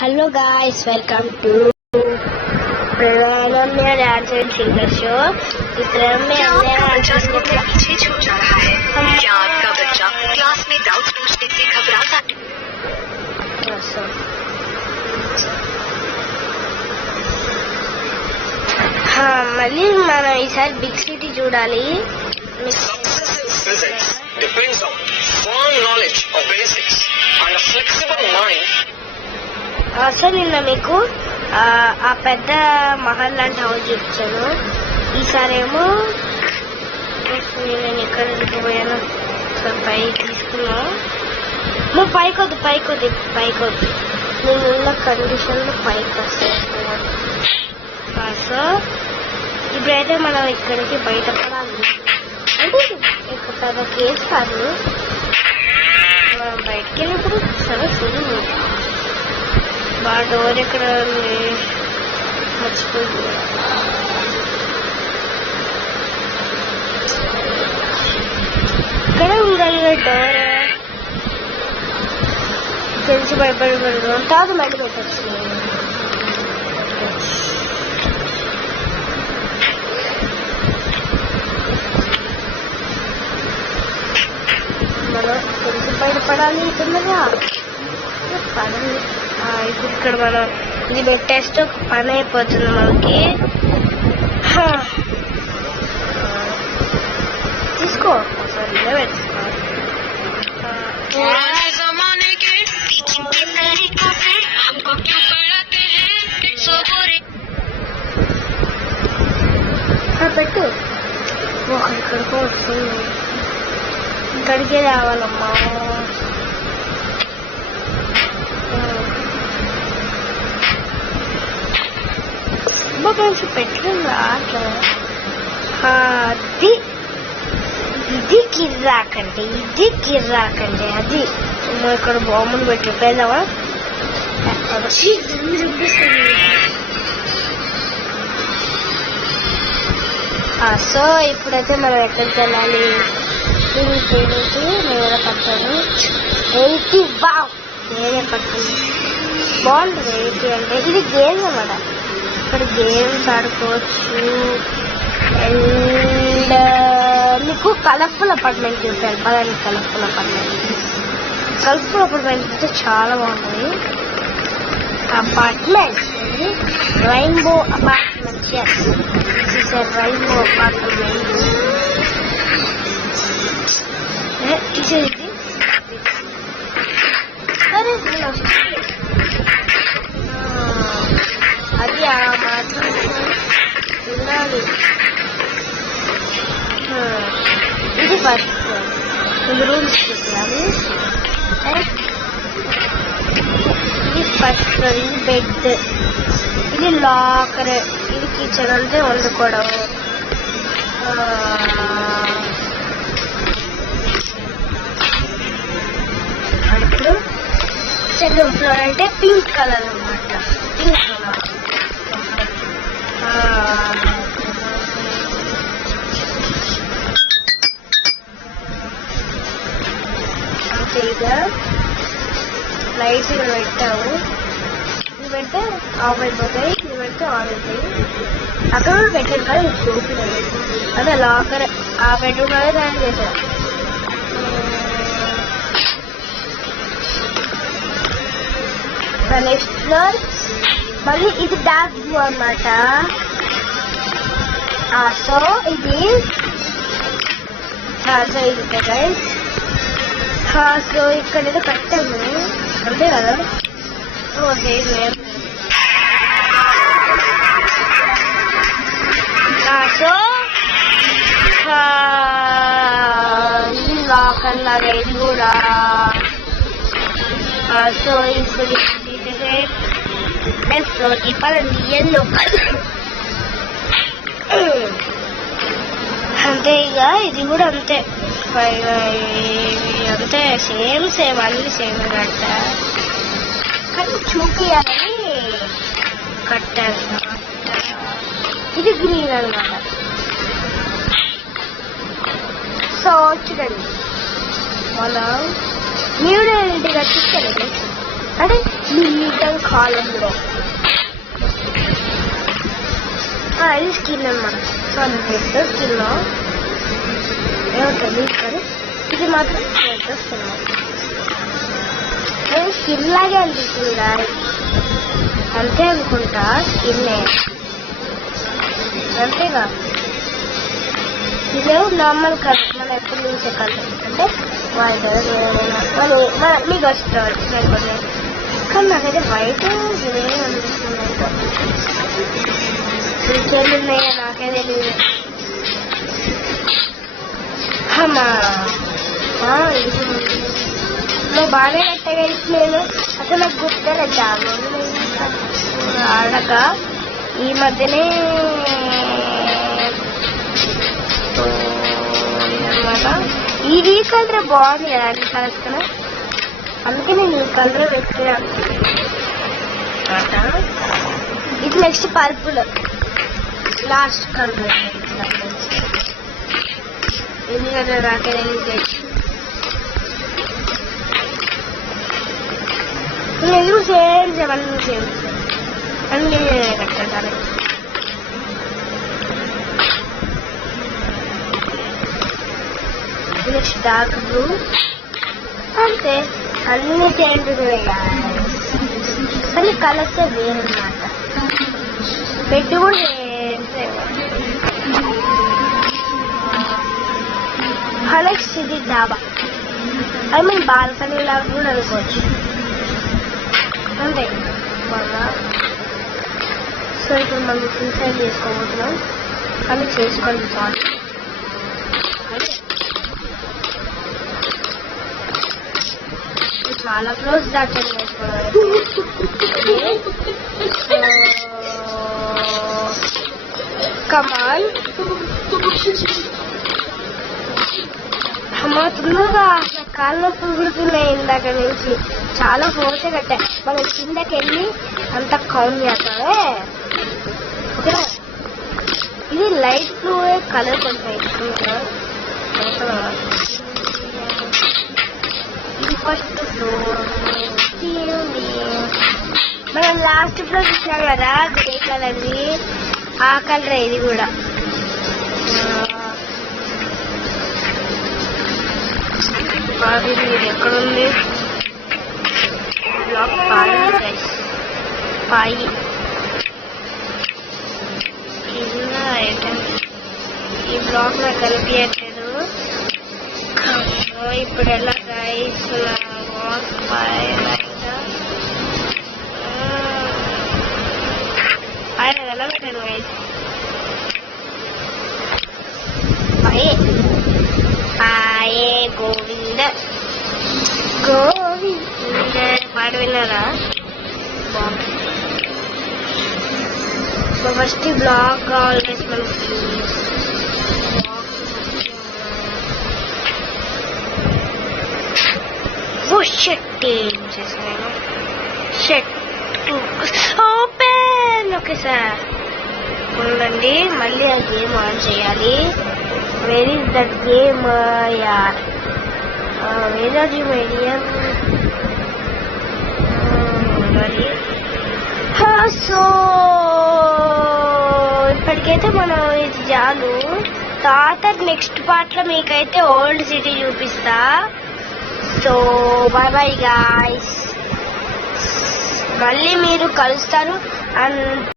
Hello guys, welcome to प्रणम्य dance and singer show. इस तरह में हमने बच्चा स्कूल में पीछे छूट जा रहा है। क्या आपका बच्चा क्लास में डाउट्स पूछने से घबराता है? हाँ, మళ్ళీ మనం ఈసారి బిగ్ సిటీ చూడాలి. Physics depends on firm knowledge of basics and a flexible mind. అసలు నిన్న మీకు ఆ పెద్ద మహల్ లాంటి హౌస్ చూపించాను. ఈసారేమో నేను ఎక్కడ పోయాను, పైకి తీసుకున్నా. నువ్వు పైకొద్దు నేను ఉన్న కండిషన్లో పైకి వస్తాను. సో ఇప్పుడైతే మనం ఇక్కడికి బయటపడాలి. అంటే ఇక్కడ పెద్ద కేసు కాదు, మనం బయటకు వెళ్ళినప్పుడు సరే చూడు. మా డోర్ ఎక్కడ ఉంది మర్చిపోయింది. ఇక్కడ ఉండాలి డోర్. తెలిసి భయపడకూడదు. తర్వాత బయట పెట్టచ్చు. మనం తెలిసి బయటపడాలి. తొందరగా పడాలి. ఇప్పుడు ఇక్కడ మనం ఇది టెస్ట్ ఒక పని అయిపోతుంది మనకి. తీసుకో పెట్టు. ఇక్కడికో వస్తుంది. ఇక్కడికే రావాలమ్మా. కొంచెం పెట్టుందా అట్లా. ఇది గిర్రాకండి అది ఇక్కడ బాంబులు పెట్టి పెడదామా. సో ఇప్పుడైతే మనం ఎక్కడికి వెళ్ళాలి? నేను పట్టాను 80. బావ్ నేనే పట్టాను. బాగుంటుంది 80 అంటే. ఇది గేమ్ అన్నమాట. ఇక్కడ గేమ్స్ ఆడుకోవచ్చు. అండ్ మీకు కలర్ఫుల్ అపార్ట్మెంట్ చూసాను. పదండి, కలర్ఫుల్ అపార్ట్మెంట్ అయితే చాలా బాగుంటుంది. Apartment rainbow apartment. Rainbow apartment అది ఆ మాత్రం తినాలి. ఇది ఫస్ట్ ఇది రూమ్స్ చూడాలి. ఇది ఫస్ట్ ఫ్లోర్. ఇది బెడ్, ఇది లాకర్, ఇది కిచెన్ అంటే వండుకోవడం. ఇప్పుడు సెకండ్ ఫ్లోర్ అంటే పింక్ కలర్ అన్నమాట. పింక్ కలర్ అంతేగా. లైట్స్ ఇక్కడ పెట్టావు. ఇవి పెడితే ఆఫ్ అయిపోతాయి, ఇవి పెడితే ఆన్ అవుతాయి. అక్కడ కూడా పెట్టారు కానీ ఇది చూపిలేదు. అదే లాకర్ ఆ బెడ్రూమ్ లాగా తయారు చేశారు. నెక్స్ట్ ఫ్లోర్ మళ్ళీ ఇది డార్క్ బ్లూ అన్నమాట. సో ఇది గైస్. సో ఇక్కడ ఏదో కట్టాము అంతే కదా. ఓకే సో ఇది లాకర్ లాగా ఇది కూడా. సో ఇప్పుడు ఈ పదండి ఎల్లో కలర్ అంతే. ఇక ఇది కూడా అంతే అంతే. సేమ్ అన్ని సేమ్ కట్ట కానీ చూపియాలని కట్టారు. ఇది గ్రీన్ అన్నమాట. సో చూడండి మనం న్యూ డే ఇంటి కట్టించలేదు. అంటే మిలిటం కాలంలో ఇది స్కిన్ అన్నమాట. స్కిన్ ఏమవుతుంది కానీ ఇది మాత్రం స్కిన్ లాగే అనిపిస్తుంది అంతే అనుకుంటా. స్కిన్నే అంతేగా. ఇదే నార్మల్ కలర్ మనం ఎప్పుడు చూసే కలర్ అంటే వైట్ మీకు వస్తుంది కానీ నాకైతే వైట్ గ్రే అనిపిస్తుంది. ఫ్యూచర్లు ఉన్నాయో నాకే తెలియదు. నువ్వు బాగానే కట్టగలిసి నేను అసలు నాకు గుర్తులేదు ఆడక ఈ మధ్యనే అనమాట. ఈ కలర్ బాగుంది కదా అన్ని కలర్స్ కన్నా, అందుకే నేను ఈ కలర్ పెట్టినా. ఇది నెక్స్ట్ పర్పుల్ లాస్ట్ కలర్. ఎందుకంటే రాకేది ఎందుకు సేమ్ అన్నీ సేమ్ అన్నీ కట్టాలి. నెక్స్ట్ డార్క్ బ్లూ అంతే అన్ని సేమ్ కానీ కలర్స్ వేరన్నమాట. పెట్టి కూడా నెక్స్ట్ ఇది డాబా ఐ మీన్ బాల్కనీ లాగా కూడా అనుకోవచ్చు అంతే బాగా. సో ఇప్పుడు మనం సూసైడ్ చేసుకోబోతున్నాం కానీ చేసుకోండి చాలు. చాలా క్లోజ్ దాటం చేసుకోవాలి. కమాన్ అమ్మ తొందరగా కాళ్ళు పురుగుతున్నాయి ఇందాక నుంచి. చాలా ఫోర్స్ కట్టా. మనం కిందకి వెళ్ళి అంత కౌంట్ చేస్తామే. ఓకేనా. ఇది లైట్ బ్లూ కలర్ కొంచెం ఎక్కువ. ఇది ఫస్ట్ ఫ్లోర్. మనం లాస్ట్ ఫ్లోర్ చూసాం కదా గ్రే కలర్ది, ఆ కలర్ ఇది కూడా. ఇది ఎక్కడుంది బ్లాక్ పాయి ఈ బ్లాక్ నాకు కనిపించట్లేదు. ఇప్పుడు ఎలా గైస్ వాక్ ఆయన ఎలా పెట్టాను గైస్ పాయే గోవింద గోవింద పాట విన్నారా? సో ఫస్ట్ బ్లాక్ ఆల్వేస్ మనకి షర్ట్ ఏం చేసాను. Shirt open. ఓకే సార్ ఉండండి, మళ్ళీ ఆ గేమ్ ఆన్ చేయాలి. వేర్ ఇస్ దట్ గేమ్ యార్? Where are you medium? So ఇప్పటికైతే మనం ఇది చాలు. తర్వాత నెక్స్ట్ పార్ట్ లో మీకైతే ఓల్డ్ సిటీ చూపిస్తా. సో బాయ్ బాయ్ గాయ్స్, మళ్ళీ మీరు కలుస్తారు. అండ్